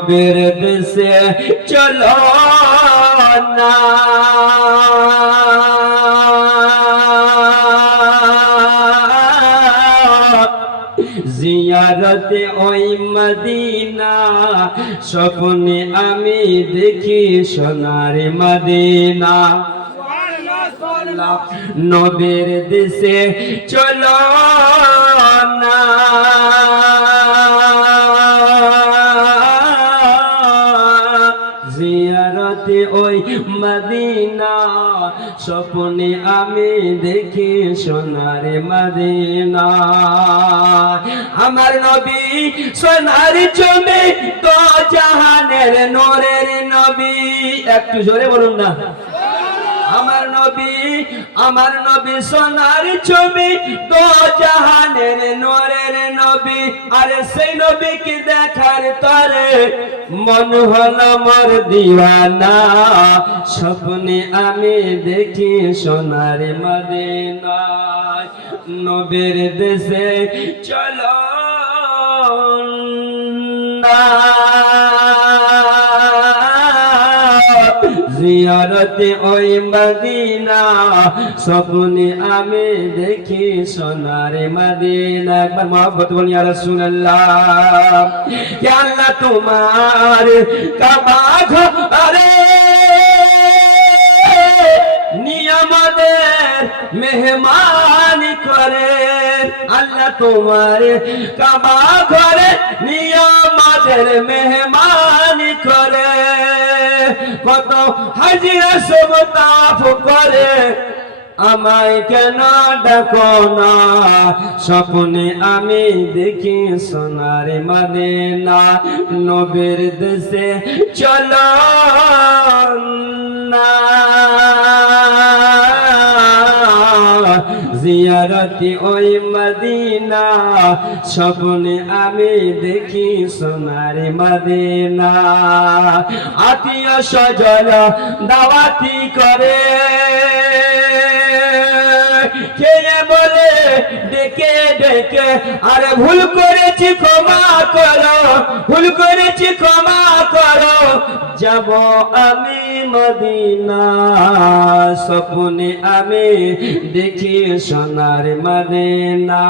নবীর দেশে চলো না জিয়ারতে ওই মদিনা স্বপ্নে আমি দেখি সোনার মদিনা নবীর দেশে চলো না জিয়ারতে ওই মদিনা স্বপ্নে আমি দেখি সোনার মদিনা আমার নবী সোনার জমি তো জাহানের নূরের নবী একটু জোরে বলুন না আমার নবী সোনার ছবি তো জাহানের নূরের নবী আরে সেই নবীকে দেখার তরে মন হলো মোর দিওয়ানা স্বপ্নে আমি দেখি সোনার মদিনা নবীর দেশে চলো না জিয়ারতে ওই মদিনা স্বপ্নে আমি দেখি সোনার মদিনা একবার মহব্বত বলি ইয়া রাসূলুল্লাহ ইয়া আল্লাহ তোমার কাবা ঘরে নিয়ামতের মেহমানি করে আল্লাহ তোমার কাবা ঘরে নিয়ামতের মেহমানি করে কত হাজিরা সব তাফ করে আমায় কেন ডাকো না স্বপ্নে আমি দেখি সোনার মদিনা নবীর দেশে চলো না জিয়ারতে ওই মদিনা স্বপ্নে আমি দেখি সোনার মদিনা আত্মীয় স্বজন দাওয়াতি করে কে বলে ডেকে ডেকে আরে ভুল করেছি ক্ষমা করো ভুল করেছি ক্ষমা করো যাব আমি মদিনা স্বপ্নে আমি দেখি সোনার মদিনা